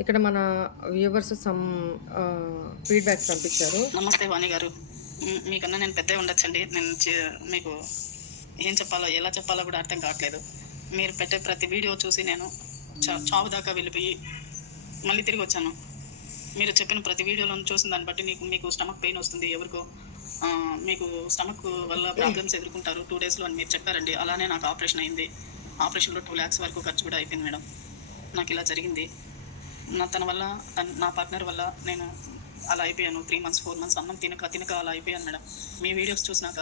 ఇక్కడ మన viewers some feedbacks పంపించారు. నమస్తే వాణి గారు. మీకన్నా నేను పెద్ద ఉండొచ్చండి. నేను చే- మీకు ఏం చెప్పాలో ఎలా చెప్పాలో కూడా అర్థం కావట్లేదు. మీరు పెట్టే ప్రతి వీడియో చూసి నేను చా- చావు దాకా వెళ్ళిపోయి మళ్ళీ తిరిగి వచ్చాను. మీరు చెప్పిన ప్రతి వీడియోలో చూసిన దాన్ని బట్టి మీకు మీకు స్టమక్ పెయిన్ వస్తుంది ఎవరికో. మీకు స్టమక్ వల్ల ప్రాబ్లమ్స్ ఎదుర్కొంటారు టూ డేస్లో అని మీరు చెప్పారండి. అలానే నాకు ఆపరేషన్ అయింది. ఆపరేషన్లో టూ ల్యాక్స్ వరకు ఖర్చు కూడా అయిపోయింది మేడం. నాకు ఇలా జరిగింది. నా తన వల్ల నా పార్ట్నర్ వల్ల నేను అలా అయిపోయాను. త్రీ మంత్స్ ఫోర్ మంత్స్ అన్నం తినక తినక అలా అయిపోయాను మేడం. మీ వీడియోస్ చూసినాక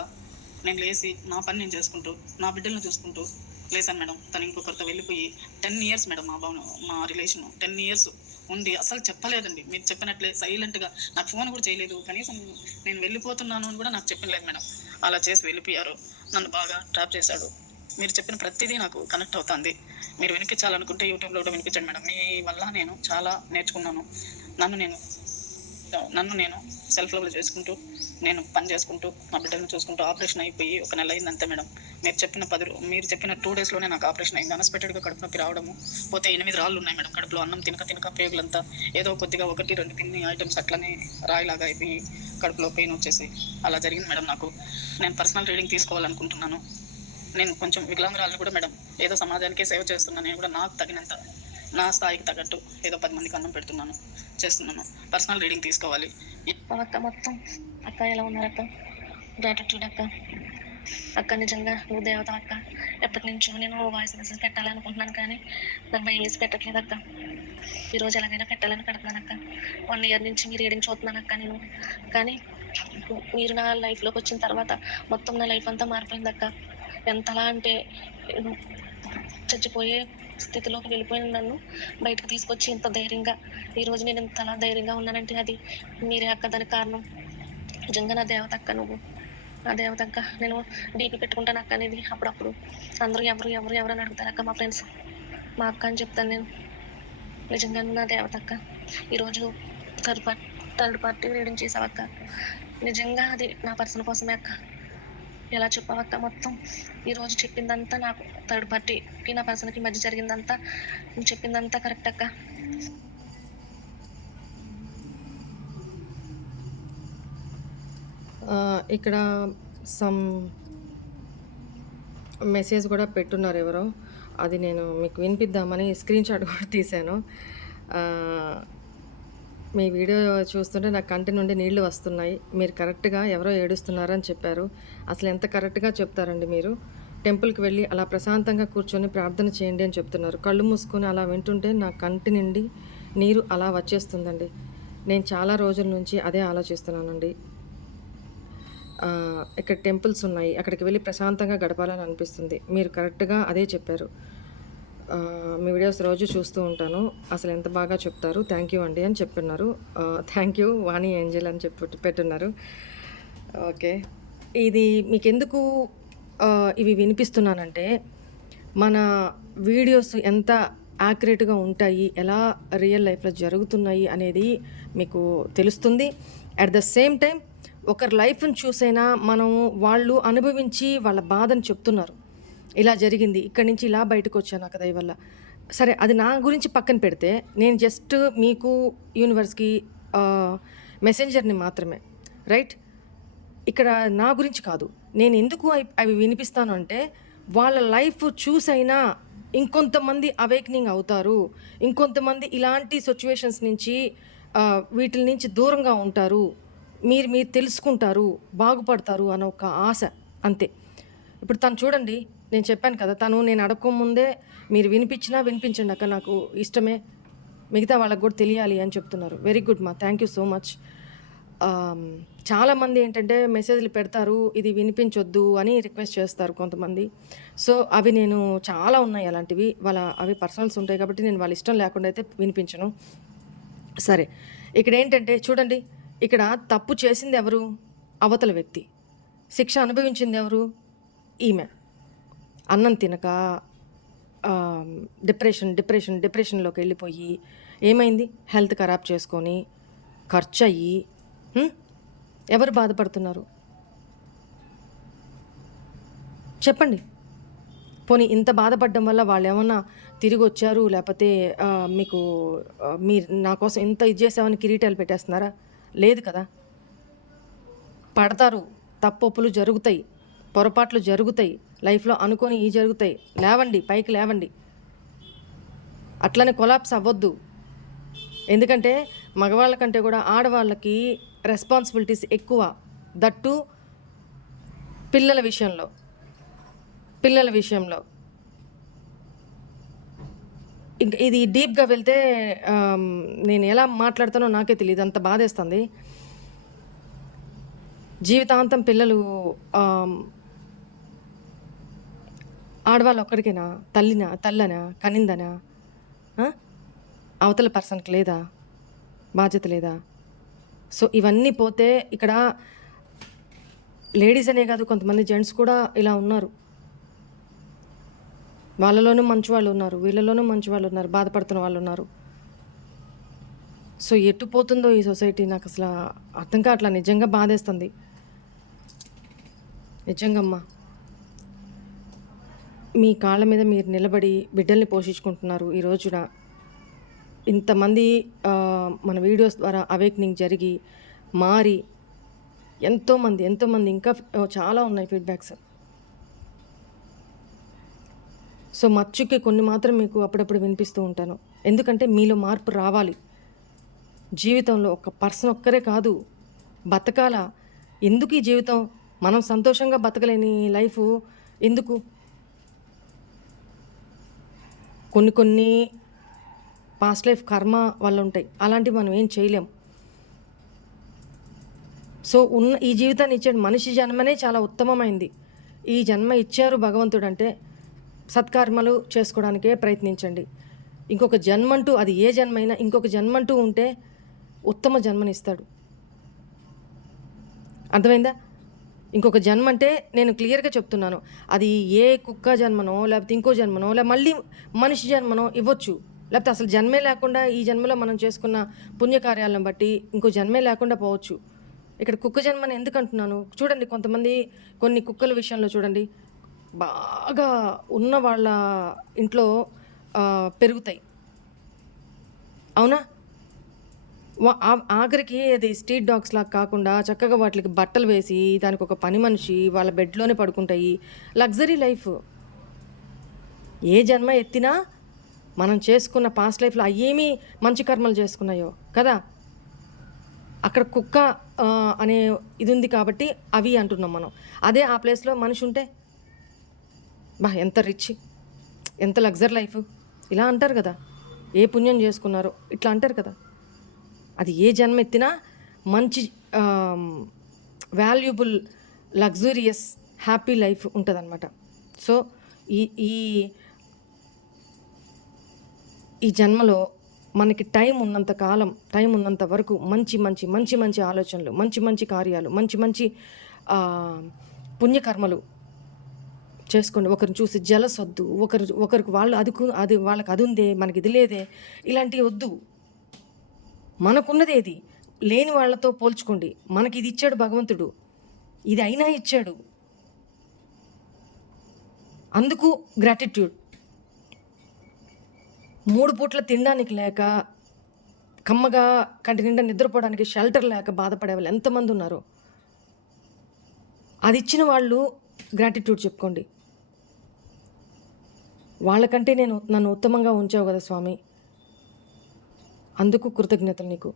నేను లేచి నా పని నేను చేసుకుంటూ నా బిడ్డలను చూసుకుంటూ లేసాను మేడం. తను ఇంకొకరితో వెళ్ళిపోయి టెన్ ఇయర్స్ మేడం మా బాబు మా రిలేషన్ టెన్ ఇయర్స్ ఉండి అసలు చెప్పలేదండి. మీరు చెప్పినట్లే సైలెంట్గా నాకు ఫోన్ కూడా చేయలేదు. కనీసం నేను వెళ్ళిపోతున్నాను అని కూడా నాకు చెప్పలేదు మేడం. అలా చేసి వెళ్ళిపోయారు. నన్ను బాగా ట్రాప్ చేశాడు. మీరు చెప్పిన ప్రతిదీ నాకు కనెక్ట్ అవుతుంది. మీరు వినిపించాలనుకుంటే యూట్యూబ్లో కూడా వినిపించండి మేడం. మీ వల్ల నేను చాలా నేర్చుకున్నాను. నన్ను నేను నన్ను నేను సెల్ఫ్ లెవెల్ చేసుకుంటూ నేను పని చేసుకుంటూ నా బిడ్డలను చూసుకుంటూ ఆపరేషన్ అయిపోయి ఒక నెల అయింది అంతే మేడం. మీరు చెప్పిన పది మీరు చెప్పిన టూ డేస్లోనే నాకు ఆపరేషన్ అయింది. అన్ఎక్స్పెక్టెడ్గా కడుపు నొప్పి రావడము పోతే ఎనిమిది రాళ్ళు ఉన్నాయి మేడం కడుపులో. అన్నం తినక తినక పేగులంతా ఏదో కొద్దిగా ఒకటి రెండు తిన్ని ఐటమ్స్ అట్లనే రాయిలాగా అయిపోయి కడుపులో పెయిన్ వచ్చేసి అలా జరిగింది మేడం నాకు. నేను పర్సనల్ రీడింగ్ తీసుకోవాలనుకుంటున్నాను. నేను కొంచెం వికలాంగురాలను కూడా మేడం. ఏదో సమాజానికే సేవ చేస్తున్నాను నేను కూడా నాకు తగినంత నా స్థాయికి తగ్గట్టు ఏదో పది మందికి అన్నం పెడుతున్నాను చేస్తున్నాను. పర్సనల్ రీడింగ్ తీసుకోవాలి. అక్క మొత్తం అక్క ఎలా ఉన్నారు అక్క? గ్రాటిట్యూడ్ అక్క. అక్క నిజంగా నువ్వు దేవత అక్క. ఎప్పటి నుంచో నేను వాయిస్ మెసేజ్ పెట్టాలనుకుంటున్నాను కానీ నాకు భయం వేసి పెట్టట్లేదు అక్క. ఈరోజు ఎలాగైనా పెట్టాలని పెడుతున్నాను అక్క. వన్ ఇయర్ నుంచి మీ రీడింగ్ చూస్తున్నాను అక్క నేను. కానీ మీరు నా లైఫ్లోకి వచ్చిన తర్వాత మొత్తం నా లైఫ్ అంతా మారిపోయింది అక్క. ఎంతలా అంటే చచ్చిపోయే స్థితిలోకి వెళ్ళిపోయిన నన్ను. బయటకు తీసుకొచ్చి ఇంత ధైర్యంగా ఈరోజు నేను ఇంతలా ధైర్యంగా ఉన్నానంటే అది మీరే అక్క దానికి కారణం. నిజంగా నా దేవత అక్క నువ్వు. నా దేవత అక్క. నేను డీపీ పెట్టుకుంటాను అక్క అనేది అప్పుడప్పుడు. అందరూ ఎవరు ఎవరు ఎవరు అని అడుగుతారు అక్క మా ఫ్రెండ్స్. మా అక్క అని చెప్తాను నేను. నిజంగా నా దేవత అక్క. ఈరోజు third party third party reading చేసావు అక్క. నిజంగా అది నా పర్సన్ కోసమే అక్క. ఎలా చెప్పావక్క మొత్తం ఈరోజు చెప్పిందంతా నాకు థర్డ్ పార్టీకి నా పర్సన్కి మధ్య జరిగిందంతా నువ్వు చెప్పిందంతా కరెక్ట్ అక్క. ఇక్కడ సమ్ మెసేజ్ కూడా పెట్టున్నారు ఎవరో. అది నేను మీకు వినిపిద్దామని స్క్రీన్ షాట్ కూడా తీశాను. మీ వీడియో చూస్తుంటే నాకు కంటి నుండి నీళ్ళు వస్తున్నాయి. మీరు కరెక్ట్గా ఎవరో ఏడుస్తున్నారని చెప్పారు. అసలు ఎంత కరెక్ట్గా చెప్తారండి మీరు? టెంపుల్కి వెళ్ళి అలా ప్రశాంతంగా కూర్చొని ప్రార్థన చేయండి అని చెప్తున్నారు. కళ్ళు మూసుకొని అలా వింటుంటే నా కంటి నుండి నీరు అలా వచ్చేస్తుందండి. నేను చాలా రోజుల నుంచి అదే ఆలోచిస్తున్నానండి. ఇక్కడ టెంపుల్స్ ఉన్నాయి. అక్కడికి వెళ్ళి ప్రశాంతంగా గడపాలని అనిపిస్తుంది. మీరు కరెక్ట్గా అదే చెప్పారు. మీ వీడియోస్ రోజు చూస్తూ ఉంటాను. అసలు ఎంత బాగా చెప్తారు థ్యాంక్ యూ అండి అని చెప్తున్నారు థ్యాంక్ యూ వాణి ఏంజల్ అని చెప్పి పెట్టున్నారు. ఓకే. ఇది మీకు ఎందుకు ఇవి వినిపిస్తున్నానంటే మన వీడియోస్ ఎంత యాక్యురేట్గా ఉంటాయి ఎలా రియల్ లైఫ్లో జరుగుతున్నాయి అనేది మీకు తెలుస్తుంది. అట్ ద సేమ్ టైం ఒకరి లైఫ్ని చూసైనా మనం వాళ్ళు అనుభవించి వాళ్ళ బాధను చెప్తున్నారు. ఇలా జరిగింది ఇక్కడి నుంచి ఇలా బయటకు వచ్చాను నాకు దయ వల్ల సరే అది నా గురించి పక్కన పెడితే నేను జస్ట్ మీకు యూనివర్స్కి మెసెంజర్ని మాత్రమే రైట్? ఇక్కడ నా గురించి కాదు. నేను ఎందుకు అవి అవి వినిపిస్తాను అంటే వాళ్ళ లైఫ్ చూసైనా ఇంకొంతమంది అవేక్నింగ్ అవుతారు. ఇంకొంతమంది ఇలాంటి సిచ్యువేషన్స్ నుంచి వీటి నుంచి దూరంగా ఉంటారు. మీరు మీరు తెలుసుకుంటారు బాగుపడతారు అన్న ఒక ఆశ అంతే. ఇప్పుడు తను చూడండి నేను చెప్పాను కదా తను నేను అడగకముందే మీరు వినిపించినా వినిపించండి అక్క నాకు ఇష్టమే. మిగతా వాళ్ళకు కూడా తెలియాలి అని చెప్తున్నారు. వెరీ గుడ్ మా థ్యాంక్ యూ సో మచ్ చాలామంది ఏంటంటే మెసేజ్లు పెడతారు ఇది వినిపించొద్దు అని రిక్వెస్ట్ చేస్తారు కొంతమంది. సో అవి నేను చాలా ఉన్నాయి అలాంటివి. వాళ్ళ అవి పర్సనల్స్ ఉంటాయి కాబట్టి నేను వాళ్ళ ఇష్టం లేకుండా అయితే వినిపించను. సరే ఇక్కడ ఏంటంటే చూడండి ఇక్కడ తప్పు చేసింది ఎవరు? అవతల వ్యక్తి. శిక్ష అనుభవించింది ఎవరు? ఈమె. అన్నం తినక డిప్రెషన్ డిప్రెషన్ డిప్రెషన్లోకి వెళ్ళిపోయి ఏమైంది? హెల్త్ ఖరాబ్ చేసుకొని ఖర్చు అయ్యి ఎవరు బాధపడుతున్నారు? చెప్పండి. పోనీ ఇంత బాధపడడం వల్ల వాళ్ళు ఏమన్నా తిరిగి వచ్చారు? లేకపోతే మీకు మీరు నా కోసం ఇంత ఇది చేసామని కిరీటాలు పెట్టేస్తున్నారా? లేదు కదా. పడతారు. తప్పొప్పులు జరుగుతాయి. పొరపాట్లు జరుగుతాయి. లైఫ్లో అనుకొని ఈ జరుగుతాయి. లేవండి పైకి లేవండి. అట్లనే కొలాప్స్ అవ్వద్దు. ఎందుకంటే మగవాళ్ళ కంటే కూడా ఆడవాళ్ళకి రెస్పాన్సిబిలిటీస్ ఎక్కువ. దట్టు పిల్లల విషయంలో. పిల్లల విషయంలో. ఇంకా ఇది డీప్గా వెళ్తే నేను ఎలా మాట్లాడతానో నాకే తెలియదు అంత బాధేస్తుంది. జీవితాంతం పిల్లలు ఆడవాళ్ళు ఒక్కడికేనా తల్లినా తల్లనా కనిందనా? అవతల పర్సన్కి లేదా? బాధ్యత లేదా? సో ఇవన్నీ పోతే ఇక్కడ లేడీస్ అనే కాదు కొంతమంది జెంట్స్ కూడా ఇలా ఉన్నారు. వాళ్ళలోనూ మంచి వాళ్ళు ఉన్నారు వీళ్ళలోనూ మంచి వాళ్ళు ఉన్నారు బాధపడుతున్న వాళ్ళు ఉన్నారు. సో ఎటు పోతుందో ఈ సొసైటీ నాకు అసలు అర్థం కావట్లా నిజంగా బాధేస్తుంది. నిజంగా అమ్మా మీ కాళ్ళ మీద మీరు నిలబడి బిడ్డల్ని పోషించుకుంటున్నారు ఈ రోజున. ఇంతమంది మన వీడియోస్ ద్వారా అవేక్నింగ్ జరిగి మారి ఎంతోమంది ఎంతోమంది ఇంకా చాలా ఉన్నాయి ఫీడ్బ్యాక్స్. సో మచ్చుకి కొన్ని మాత్రం మీకు అప్పుడప్పుడు వినిపిస్తూ ఉంటాను. ఎందుకంటే మీలో మార్పు రావాలి. జీవితంలో ఒక పర్సన్ ఒక్కరే కాదు. బతకాల? ఎందుకు ఈ జీవితం? మనం సంతోషంగా బతకలేని లైఫ్ ఎందుకు? కొన్ని కొన్ని పాస్ట్ లైఫ్ కర్మ వల్ల ఉంటాయి. అలాంటివి మనం ఏం చేయలేం. సో ఉన్న ఈ జీవితాన్ని ఇచ్చాడు మనిషి జన్మనే చాలా ఉత్తమమైంది. ఈ జన్మ ఇచ్చారు భగవంతుడు అంటే సత్కర్మలు చేసుకోవడానికే ప్రయత్నించండి. ఇంకొక జన్మంటూ అది ఏ జన్మైనా ఇంకొక జన్మంటూ ఉంటే ఉత్తమ జన్మనిస్తాడు. అర్థమైందా? ఇంకొక జన్మ అంటే నేను క్లియర్గా చెప్తున్నాను. అది ఏ కుక్క జన్మనో లేకపోతే ఇంకో జన్మనో లేకపోతే మళ్ళీ మనిషి జన్మనో ఇవ్వచ్చు. లేకపోతే అసలు జన్మే లేకుండా ఈ జన్మలో మనం చేసుకున్న పుణ్యకార్యాలను బట్టి ఇంకో జన్మే లేకుండా పోవచ్చు. ఇక్కడ కుక్క జన్మని ఎందుకు అంటున్నాను? చూడండి కొంతమంది కొన్ని కుక్కల విషయంలో చూడండి. బాగా ఉన్న వాళ్ళ ఇంట్లో పెరుగుతాయి. అవునా? ఆఖరికి అది స్ట్రీట్ డాగ్స్ లాగా కాకుండా చక్కగా వాటికి బట్టలు వేసి దానికి ఒక పని మనిషి వాళ్ళ బెడ్లోనే పడుకుంటాయి. Luxury life. ఏ జన్మ ఎత్తినా మనం చేసుకున్న పాస్ట్ లైఫ్లో అయ్యేమీ మంచి కర్మలు చేసుకున్నాయో కదా? అక్కడ కుక్క అనే ఇది ఉంది కాబట్టి అవి అంటున్నాం మనం. అదే ఆ ప్లేస్లో మనిషి ఉంటే బా ఎంత రిచ్ ఎంత లగ్జరీ లైఫ్. ఇలా అంటారు కదా. ఏ పుణ్యం చేసుకున్నారో ఇట్లా అంటారు కదా. అది ఏ జన్మ ఎత్తినా మంచి వాల్యుబుల్ లగ్జూరియస్ హ్యాపీ లైఫ్ ఉంటుందన్నమాట. సో ఈ ఈ ఈ జన్మలో మనకి టైం ఉన్నంత కాలం టైం ఉన్నంత వరకు మంచి మంచి మంచి మంచి ఆలోచనలు మంచి మంచి కార్యాలు మంచి మంచి పుణ్యకర్మలు చేసుకోండి. ఒకరిని చూసి జలసొద్దు ఒకరు ఒకరికి వాళ్ళు అది అది వాళ్ళకి అది ఉందే మనకి ఇది లేదే ఇలాంటివి వద్దు. మనకున్నదేది లేని వాళ్ళతో పోల్చుకోండి. మనకి ఇది ఇచ్చాడు భగవంతుడు. ఇది అయినా ఇచ్చాడు. అందుకు గ్రాటిట్యూడ్ మూడు పూట్ల తినడానికి లేక కమ్మగా కంటి నిండా నిద్రపోవడానికి షెల్టర్ లేక బాధపడే వాళ్ళు ఎంతమంది ఉన్నారో? అది ఇచ్చిన వాళ్ళు గ్రాటిట్యూడ్ చెప్పుకోండి. వాళ్ళకంటే నేను నన్ను ఉత్తమంగా ఉంచావు కదా స్వామి. అందుకు కృతజ్ఞతలు నీకు.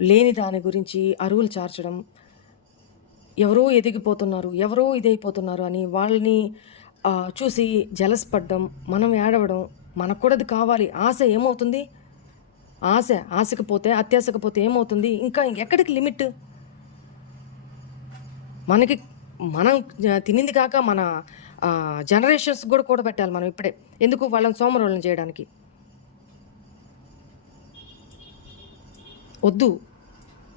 లేని దాని గురించి అరువులు చార్చడం ఎవరో ఎదిగిపోతున్నారు ఎవరో ఇదైపోతున్నారు అని వాళ్ళని చూసి జలస్ పడ్డం మనం ఏడవడం మనకు కూడా అది కావాలి. ఆశ ఏమవుతుంది? ఆశ ఆశకు పోతే అత్యాశకు పోతే ఏమవుతుంది? ఇంకా ఎక్కడికి లిమిట్? మనకి మనం తినింది కాక మన జనరేషన్స్ కూడా కూడబెట్టాలి మనం ఇప్పుడే. ఎందుకు? వాళ్ళని సోమరోళం చేయడానికి. వద్దు.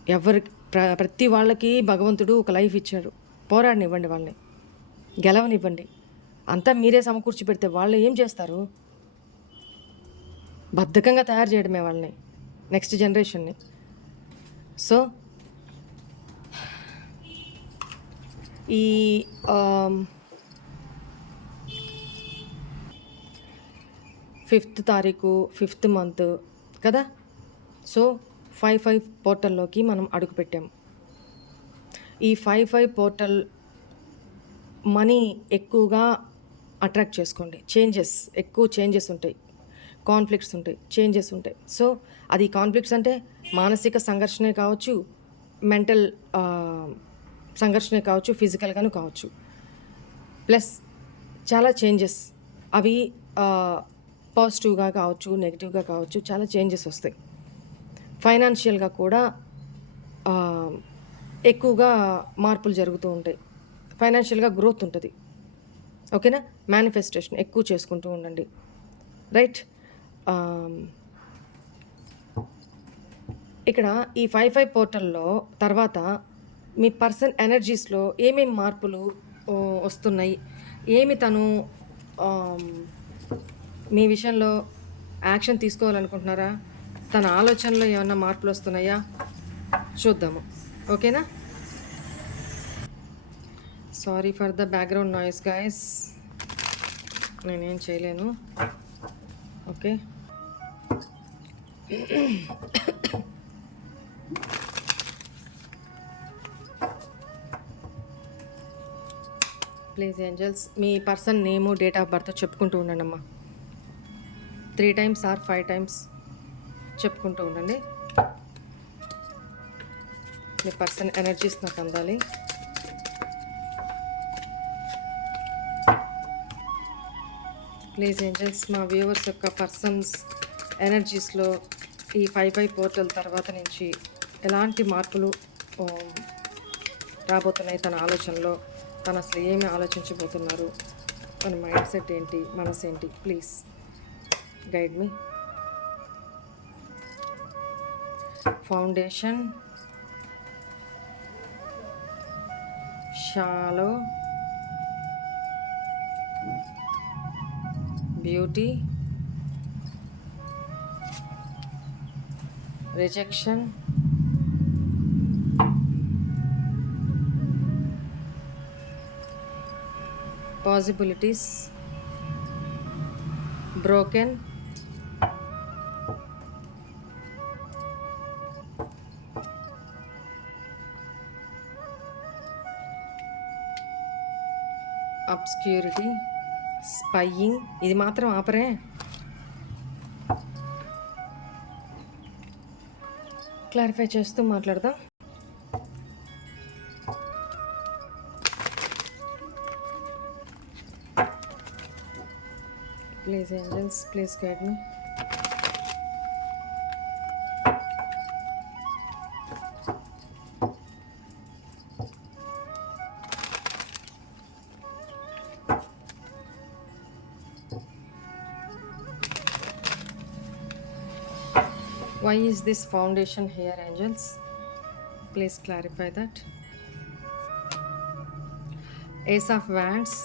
ఎవరి ప్ర ప్రతి వాళ్ళకి భగవంతుడు ఒక లైఫ్ ఇచ్చాడు. పోరాడనివ్వండి వాళ్ళని. గెలవనివ్వండి. అంతా మీరే సమకూర్చి పెడితే వాళ్ళు ఏం చేస్తారు? బద్ధకంగా తయారు చేయడమే వాళ్ళని. నెక్స్ట్ జనరేషన్ని. సో ఈ ఫిఫ్త్ తారీఖు ఫిఫ్త్ మంత్ కదా? సో ఫైవ్ ఫైవ్ పోర్టల్లోకి మనం అడుగుపెట్టాం. ఈ ఫైవ్ ఫైవ్ పోర్టల్ మనీ ఎక్కువగా అట్రాక్ట్ చేసుకోండి. చేంజెస్ ఎక్కువ చేంజెస్ ఉంటాయి. కాన్ఫ్లిక్ట్స్ ఉంటాయి చేంజెస్ ఉంటాయి. సో అది కాన్ఫ్లిక్ట్స్ అంటే మానసిక సంఘర్షణే కావచ్చు మెంటల్ సంఘర్షణే కావచ్చు ఫిజికల్గాను కావచ్చు. ప్లస్ చాలా చేంజెస్. అవి పాజిటివ్గా కావచ్చు నెగిటివ్గా కావచ్చు చాలా చేంజెస్ వస్తాయి. ఫైనాన్షియల్గా కూడా ఎక్కువగా మార్పులు జరుగుతూ ఉంటాయి. ఫైనాన్షియల్గా గ్రోత్ ఉంటుంది. ఓకేనా? మేనిఫెస్టేషన్ ఎక్కువ చేసుకుంటూ ఉండండి. రైట్ ఇక్కడ ఈ ఫైవ్ ఫైవ్ పోర్టల్లో తర్వాత మీ పర్సన్ ఎనర్జీస్లో ఏమేమి మార్పులు వస్తున్నాయి? ఏమి తను మీ విషయంలో యాక్షన్ తీసుకోవాలనుకుంటున్నారా? తన ఆలోచనలో ఏమన్నా మార్పులు వస్తున్నాయా? చూద్దాము. ఓకేనా? Sorry for the background noise guys నేనేం చేయలేను. Okay? Please angels me person name date of birth చెప్పుకుంటూ ఉండండి అమ్మా three times or five times చెప్పుకుంటూ ఉండండి. మీ పర్సన్ ఎనర్జీస్ నాకు అందాలి. ప్లీజ్ ఏంజల్స్ మా వ్యూవర్స్ యొక్క పర్సన్స్ ఎనర్జీస్లో ఈ ఫైవ్ ఫైవ్ పోర్టల్ తర్వాత నుంచి ఎలాంటి మార్పులు రాబోతున్నాయి తన ఆలోచనలో తను అసలు ఏమి ఆలోచించబోతున్నారు తన మైండ్ సెట్ ఏంటి మనసు ఏంటి please guide me. Foundation shallow beauty rejection possibilities broken obscurity spying ఇది మాత్రం ఆపరే. క్లారిఫై చేస్తూ మాట్లాడదాం. Please angels please guide me why is this foundation here, angels please clarify that ace of wands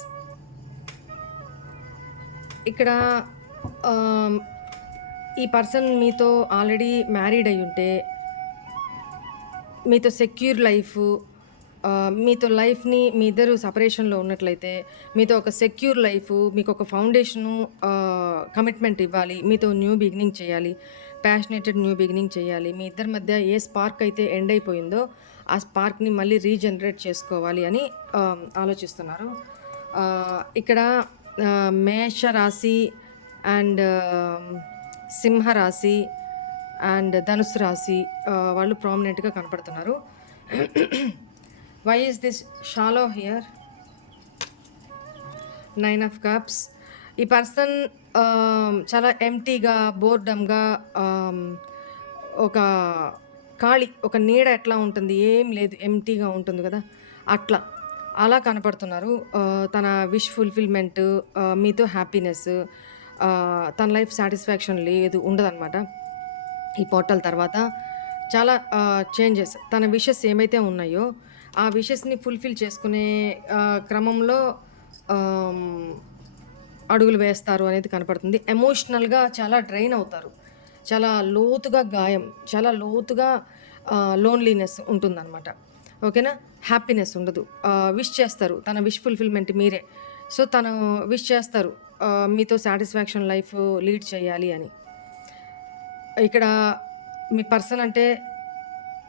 ఇక్కడ um, ఈ పర్సన్ మీతో already married అయి ఉంటే మీతో సెక్యూర్ లైఫ్ um, మీతో లైఫ్ని మీ ఇద్దరు సపరేషన్లో ఉన్నట్లయితే మీతో ఒక సెక్యూర్ లైఫ్ మీకు ఒక ఫౌండేషను కమిట్మెంట్ uh, ఇవ్వాలి మీతో న్యూ బిగినింగ్ చేయాలి ప్యాషనేటెడ్ న్యూ బిగినింగ్ చేయాలి. మీ ఇద్దరి మధ్య ఏ స్పార్క్ అయితే ఎండ్ అయిపోయిందో ఆ స్పార్క్ని మళ్ళీ రీజనరేట్ చేసుకోవాలి అని ఆలోచిస్తున్నారు. ఇక్కడ మేష రాశి అండ్ సింహ రాశి అండ్ ధనుసు రాశి వాళ్ళు ప్రామినెంట్గా కనపడుతున్నారు. Why is this shallow here nine of cups ఈ పర్సన్ చాలా ఎంటీగా బోర్డమ్గా ఒక ఖాళీ ఒక నీడ ఎట్లా ఉంటుంది ఏం లేదు ఎంటీగా ఉంటుంది కదా. అట్లా అలా కనపడుతున్నారు. తన విష్ ఫుల్ఫిల్మెంట్ మీతో హ్యాపీనెస్ తన లైఫ్ సాటిస్ఫాక్షన్ లేదు ఉండదన్నమాట. ఈ పోర్టల్ తర్వాత చాలా చేంజెస్ తన విషెస్ ఏమైతే ఉన్నాయో ఆ విషెస్ని ఫుల్ఫిల్ చేసుకునే క్రమంలో అడుగులు వేస్తారు అనేది కనపడుతుంది. ఎమోషనల్గా చాలా డ్రైన్ అవుతారు. చాలా లోతుగా గాయం చాలా లోతుగా లోన్లీనెస్ ఉంటుందన్నమాట. ఓకేనా? హ్యాపీనెస్ ఉండదు. విష్ చేస్తారు. తన విష్ ఫుల్ఫిల్మెంట్ మీరే. సో తను విష్ చేస్తారు. మీతో సాటిస్ఫాక్షన్ లైఫ్ లీడ్ చేయాలి అని. ఇక్కడ మీ పర్సన్ అంటే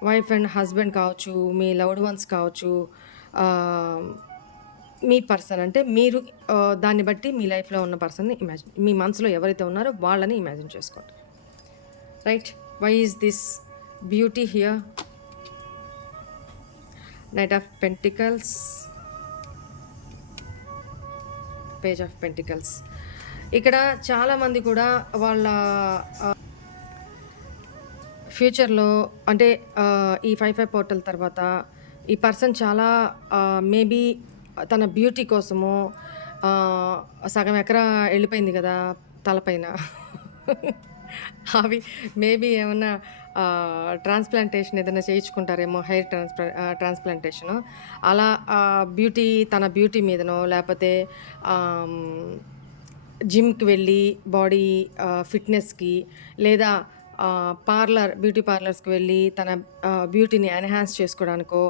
వైఫ్ అండ్ హస్బెండ్ కావచ్చు మీ లవ్డ్ వన్స్ కావచ్చు మీ పర్సన్ అంటే మీరు దాన్ని బట్టి మీ లైఫ్లో ఉన్న పర్సన్ని ఇమాజిన్ మీ మనసులో ఎవరైతే ఉన్నారో వాళ్ళని ఇమాజిన్ చేసుకోండి. Right? Why is this beauty here knight of pentacles page of pentacles ఇక్కడ చాలామంది కూడా వాళ్ళ ఫ్యూచర్లో అంటే ఈ ఫైవ్ ఫైవ్ పోర్టల్ తర్వాత ఈ పర్సన్ చాలా మేబీ తన బ్యూటీ కోసము సగం ఎకరా వెళ్ళిపోయింది కదా తలపైన. అవి మేబీ ఏమన్నా ట్రాన్స్ప్లాంటేషన్ ఏదైనా చేయించుకుంటారేమో హెయిర్ ట్రాన్స్ప్లా ట్రాన్స్ప్లాంటేషన్. అలా బ్యూటీ తన బ్యూటీ మీదనో లేకపోతే జిమ్కి వెళ్ళి బాడీ ఫిట్నెస్కి లేదా పార్లర్ బ్యూటీ పార్లర్స్కి వెళ్ళి తన బ్యూటీని ఎన్హాన్స్ చేసుకోవడానికో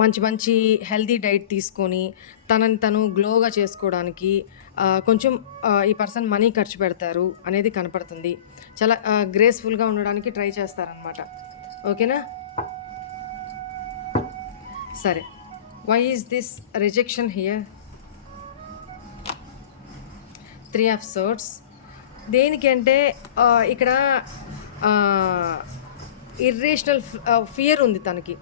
మంచి మంచి హెల్దీ డైట్ తీసుకొని తనని తను గ్లోగా చేసుకోవడానికి కొంచెం ఈ పర్సన్ మనీ ఖర్చు పెడతారు అనేది కనపడుతుంది. చాలా గ్రేస్ఫుల్గా ఉండడానికి ట్రై చేస్తారనమాట ఓకేనా? సరే. Why is this rejection here three of swords దేనికంటే ఇక్కడ ఇర్రేషనల్ ఫియర్ ఉంది తనకి.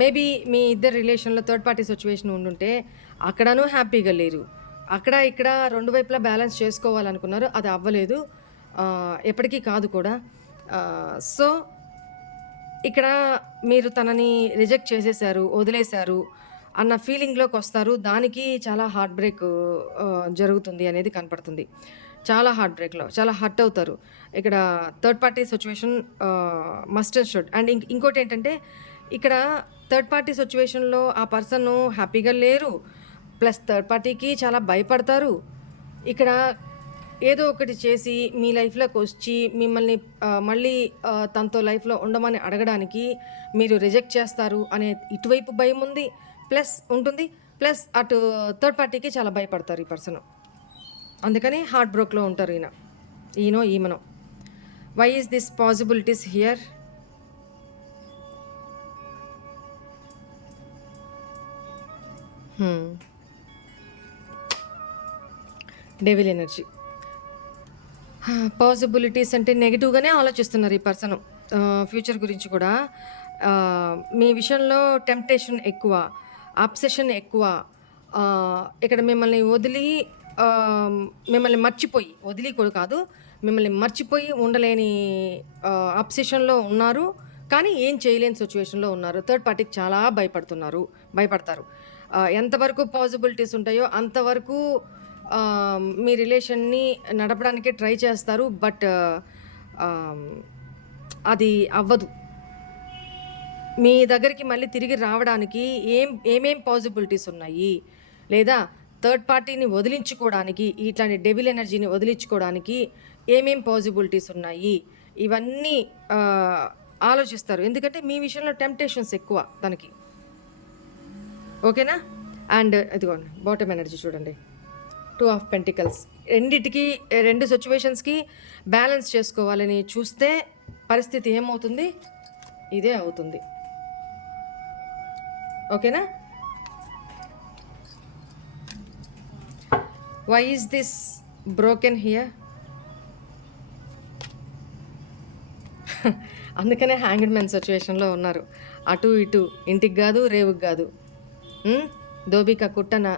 మేబీ మీ ఇద్దరు రిలేషన్లో థర్డ్ పార్టీ సిచ్యువేషన్ ఉండుంటే అక్కడనూ హ్యాపీగా లేరు. అక్కడ ఇక్కడ రెండు వైపులా బ్యాలెన్స్ చేసుకోవాలనుకున్నారు అది అవ్వలేదు. ఎప్పటికీ కాదు కూడా. సో ఇక్కడ మీరు తనని రిజెక్ట్ చేసేసారు వదిలేశారు అన్న ఫీలింగ్లోకి వస్తారు. దానికి చాలా హార్ట్ బ్రేక్ జరుగుతుంది అనేది కనపడుతుంది. చాలా హార్ట్ బ్రేక్లో చాలా హర్ట్ అవుతారు. ఇక్కడ third party situation must and should and ఇంక్ ఇంకోటి ఏంటంటే ఇక్కడ థర్డ్ పార్టీ సిచ్యువేషన్లో ఆ పర్సన్ హ్యాపీగా లేరు. ప్లస్ థర్డ్ పార్టీకి చాలా భయపడతారు. ఇక్కడ ఏదో ఒకటి చేసి మీ లైఫ్లోకి వచ్చి మిమ్మల్ని మళ్ళీ తనతో లైఫ్లో ఉండమని అడగడానికి మీరు రిజెక్ట్ చేస్తారు అనే ఇటువైపు భయం ఉంది. ప్లస్ ఉంటుంది. ప్లస్ అటు థర్డ్ పార్టీకి చాలా భయపడతారు ఈ పర్సన్ అందుకని హార్ట్ బ్రోక్లో ఉంటారు ఈయన. ఈయనో ఈమెనో. Why is this possibilities here devil energy possibilities అంటే నెగిటివ్గానే ఆలోచిస్తున్నారు ఈ పర్సన్ ఫ్యూచర్ ah, గురించి కూడా. Ah, మీ విషయంలో టెంప్టేషన్ ఎక్కువ అప్సెషన్ ఎక్కువ. Ah, ఇక్కడ మిమ్మల్ని వదిలి మిమ్మల్ని మర్చిపోయి వదిలి కూడా కాదు మిమ్మల్ని మర్చిపోయి ఉండలేని అప్సెషన్లో ఉన్నారు. కానీ ఏం చేయలేని సిచ్యువేషన్లో ఉన్నారు. థర్డ్ పార్టీకి చాలా భయపడుతున్నారు భయపడతారు. ఎంతవరకు పాసిబిలిటీస్ ఉంటాయో అంతవరకు మీ రిలేషన్ని నడపడానికి ట్రై చేస్తారు బట్ అది అవ్వదు. మీ దగ్గరికి మళ్ళీ తిరిగి రావడానికి ఏం ఏమేం పాసిబిలిటీస్ ఉన్నాయి? లేదా థర్డ్ పార్టీని వదిలించుకోవడానికి ఇట్లాంటి డెవిల్ ఎనర్జీని వదిలించుకోవడానికి ఏమేం పాసిబిలిటీస్ ఉన్నాయి? ఇవన్నీ ఆలోచిస్తారు. ఎందుకంటే మీ విషయంలో టెంప్టేషన్స్ ఎక్కువ తనకి. ఓకేనా? అండ్ ఇదిగోండి బాటమ్ ఎనర్జీ చూడండి. టూ ఆఫ్ పెంటికల్స్ రెండిటికి రెండు సిచ్యువేషన్స్కి బ్యాలెన్స్ చేసుకోవాలని చూస్తే పరిస్థితి ఏమవుతుంది? ఇదే అవుతుంది. ఓకేనా? Why is this broken here అందుకనే హ్యాంగ్డ్ మెన్ సిచ్యువేషన్లో ఉన్నారు. అటు ఇటు ఇంటికి కాదు రేవుకి కాదు. దోబికా కుట్ట నా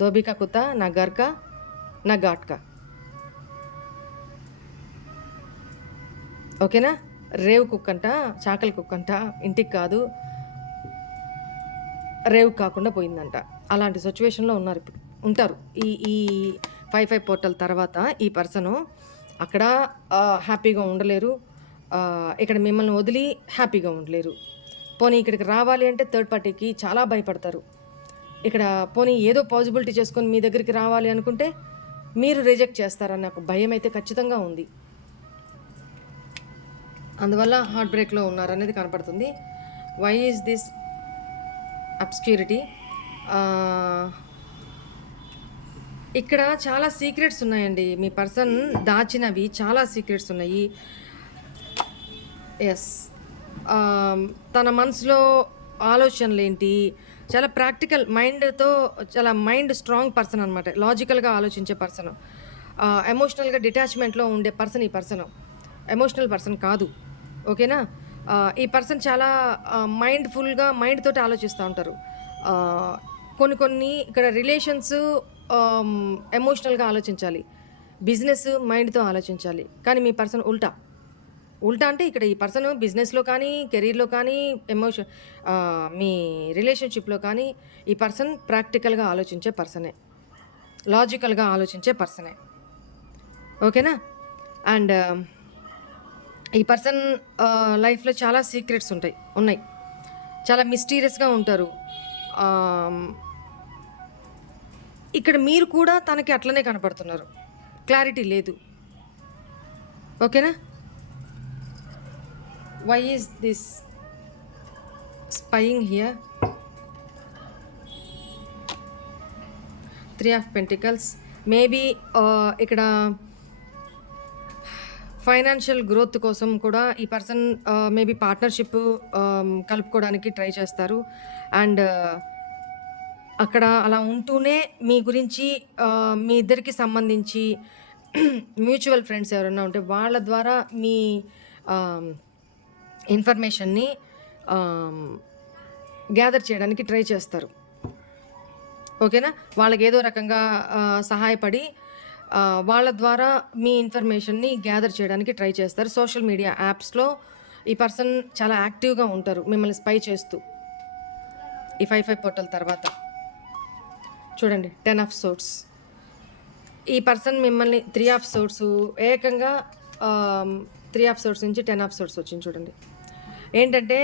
దోబికా కుత నా గర్క నా ఘాట్కా. ఓకేనా? రేవు కుక్క అంట చాకలి కుక్క అంట ఇంటికి కాదు రేవు కాకుండా పోయిందంట. అలాంటి సిచ్యువేషన్లో ఉన్నారు ఇప్పుడు. ఉంటారు. ఈ ఈ ఫైవ్ ఫైవ్ పోర్టల్ తర్వాత ఈ పర్సను అక్కడ హ్యాపీగా ఉండలేరు. ఇక్కడ మిమ్మల్ని వదిలి హ్యాపీగా ఉండలేరు. పోనీ ఇక్కడికి రావాలి అంటే థర్డ్ పార్టీకి చాలా భయపడతారు. ఇక్కడ పోనీ ఏదో పాజిబిలిటీ చేసుకొని మీ దగ్గరికి రావాలి అనుకుంటే మీరు రిజెక్ట్ చేస్తారని ఒక భయం అయితే ఖచ్చితంగా ఉంది. అందువల్ల హార్ట్ బ్రేక్లో ఉన్నారనేది కనపడుతుంది. వై ఈజ్ దిస్ అబ్స్క్యూరిటీ ఇక్కడ చాలా సీక్రెట్స్ ఉన్నాయండి. మీ పర్సన్ దాచినవి చాలా సీక్రెట్స్ ఉన్నాయి. ఎస్ తన మనసులో ఆలోచనలు ఏంటి చాలా ప్రాక్టికల్ మైండ్తో చాలా మైండ్ స్ట్రాంగ్ పర్సన్ అనమాట లాజికల్గా ఆలోచించే పర్సన్. ఎమోషనల్గా డిటాచ్మెంట్లో ఉండే పర్సన్ ఈ పర్సన్. ఎమోషనల్ పర్సన్ కాదు. ఓకేనా? ఈ పర్సన్ చాలా మైండ్ఫుల్గా మైండ్ తోటి ఆలోచిస్తూ ఉంటారు. కొన్ని కొన్ని ఇక్కడ రిలేషన్స్ ఎమోషనల్గా ఆలోచించాలి. బిజినెస్ మైండ్తో ఆలోచించాలి. కానీ మీ పర్సన్ ఉల్టా. ఉల్టా అంటే ఇక్కడ ఈ పర్సన్ బిజినెస్లో కానీ కెరీర్లో కానీ ఎమోషన్ మీ రిలేషన్షిప్లో కానీ ఈ పర్సన్ ప్రాక్టికల్గా ఆలోచించే పర్సనే. లాజికల్గా ఆలోచించే పర్సనే. ఓకేనా? అండ్ ఈ పర్సన్ లైఫ్లో చాలా సీక్రెట్స్ ఉంటాయి ఉన్నాయి. చాలా మిస్టీరియస్గా ఉంటారు. ఇక్కడ మీరు కూడా తనకి అట్లనే కనపడుతున్నారు. క్లారిటీ లేదు. ఓకేనా? Why is this spying here three of pentacles maybe ఇక్కడ ఫైనాన్షియల్ గ్రోత్ కోసం కూడా ఈ పర్సన్ మేబీ పార్ట్నర్షిప్ కలుపుకోవడానికి ట్రై చేస్తారు. అండ్ uh, అక్కడ అలా ఉంటూనే మీ గురించి uh, మీ ఇద్దరికి సంబంధించి మ్యూచువల్ ఫ్రెండ్స్ ఎవరైనా ఉంటే వాళ్ళ ద్వారా మీ um, ఇన్ఫర్మేషన్ని గ్యాదర్ చేయడానికి ట్రై చేస్తారు. ఓకేనా? వాళ్ళకి ఏదో రకంగా సహాయపడి వాళ్ళ ద్వారా మీ ఇన్ఫర్మేషన్ని గ్యాదర్ చేయడానికి ట్రై చేస్తారు. సోషల్ మీడియా యాప్స్లో ఈ పర్సన్ చాలా యాక్టివ్గా ఉంటారు మిమ్మల్ని స్పై చేస్తూ. ఈ ఫైవ్ ఫైవ్ పోర్టల్ తర్వాత. చూడండి టెన్ ఆఫ్ సోర్స్ ఈ పర్సన్ మిమ్మల్ని త్రీ ఆఫ్ సోర్స్ ఏకంగా త్రీ ఆఫ్ సోర్స్ నుంచి టెన్ ఆఫ్ సోర్స్ వచ్చింది చూడండి. ఏంటంటే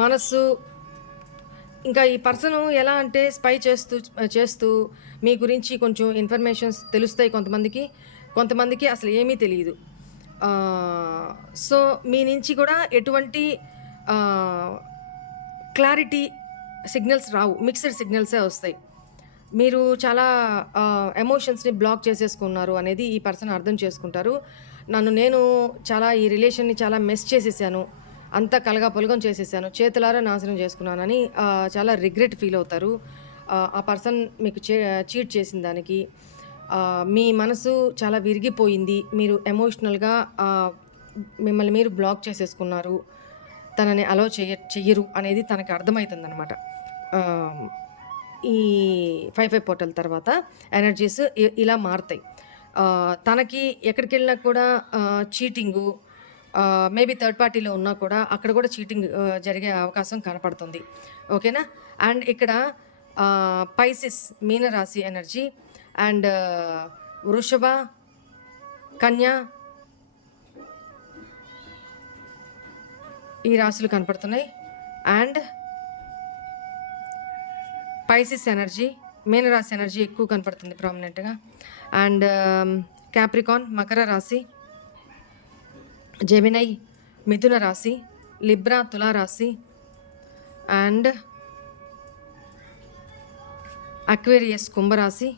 మనసు ఇంకా ఈ పర్సన్ ఎలా అంటే స్పై చేస్తూ చేస్తూ మీ గురించి కొంచెం ఇన్ఫర్మేషన్స్ తెలుస్తాయి కొంతమందికి. కొంతమందికి అసలు ఏమీ తెలియదు. సో మీ నుంచి కూడా ఎటువంటి క్లారిటీ సిగ్నల్స్ రావు. మిక్స్డ్ సిగ్నల్సే వస్తాయి. మీరు చాలా ఎమోషన్స్ని బ్లాక్ చేసేసుకున్నారు అనేది ఈ పర్సన్ అర్థం చేసుకుంటారు. నన్ను నేను చాలా ఈ రిలేషన్ని చాలా మెస్ చేసేసాను. అంతా కలగా పొలగం చేసేసాను. చేతులారా నాశనం చేసుకున్నానని చాలా రిగ్రెట్ ఫీల్ అవుతారు. ఆ, పర్సన్ మీకు చే చీట్ చేసిన దానికి మీ మనసు చాలా విరిగిపోయింది. మీరు ఎమోషనల్గా మిమ్మల్ని మీరు బ్లాక్ చేసేసుకున్నారు. తనని అలో చేయ చెయ్యరు అనేది తనకి అర్థమవుతుందనమాట ఈ ఫైవ్ ఫైవ్ పోర్టల్ తర్వాత ఎనర్జీస్ ఇలా మారుతాయి. తనకి ఎక్కడికి వెళ్ళినా కూడా చీటింగు మేబీ థర్డ్ పార్టీలో ఉన్నా కూడా అక్కడ కూడా చీటింగ్ జరిగే అవకాశం కనపడుతుంది. ఓకేనా? అండ్ ఇక్కడ పైసిస్ మీనరాశి ఎనర్జీ అండ్ వృషభ కన్యా ఈ రాశులు కనపడుతున్నాయి. అండ్ పైసిస్ ఎనర్జీ మీనరాశి ఎనర్జీ ఎక్కువ కనపడుతుంది ప్రామినెంట్గా అండ్ um, క్యాప్రికాన్ మకర రాశి జెమినై మిథున రాశి లిబ్రా తులా రాశి అండ్ అక్వేరియస్ కుంభరాశి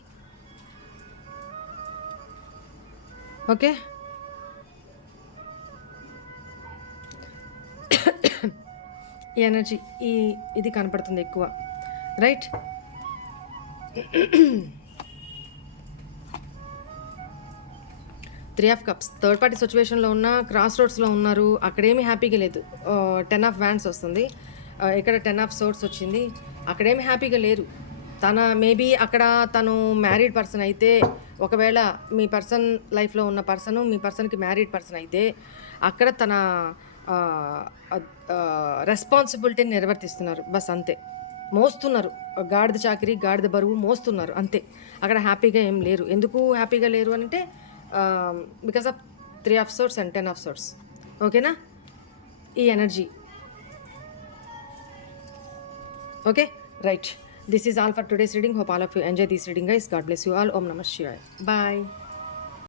ఓకే? ఈ ఎనర్జీ ఈ ఇది కనపడుతుంది ఎక్కువ. Right? Three of cups. Third party సిచ్యువేషన్లో ఉన్న క్రాస్ రోడ్స్లో ఉన్నారు. అక్కడేమీ హ్యాపీగా లేదు. టెన్ ఆఫ్ వ్యాండ్స్ వస్తుంది. ఇక్కడ టెన్ ఆఫ్ సోర్స్ వచ్చింది. అక్కడేమి హ్యాపీగా లేరు. తన మేబీ అక్కడ తను మ్యారీడ్ పర్సన్ అయితే ఒకవేళ మీ పర్సన్ లైఫ్లో ఉన్న పర్సన్ మీ పర్సన్కి మ్యారీడ్ పర్సన్ అయితే అక్కడ తన రెస్పాన్సిబిలిటీని నిర్వర్తిస్తున్నారు. బస్ అంతే. మోస్తున్నారు. గాడిద చాకరీ గాడిద బరువు మోస్తున్నారు. అంతే. అక్కడ హ్యాపీగా ఏం లేరు. ఎందుకు హ్యాపీగా లేరు అంటే because of three of swords and ten of swords ఓకేనా ఈ energy okay right this is all for today's reading hope all of you enjoy this reading guys God bless you all ఓం నమ శివాయ్ బాయ్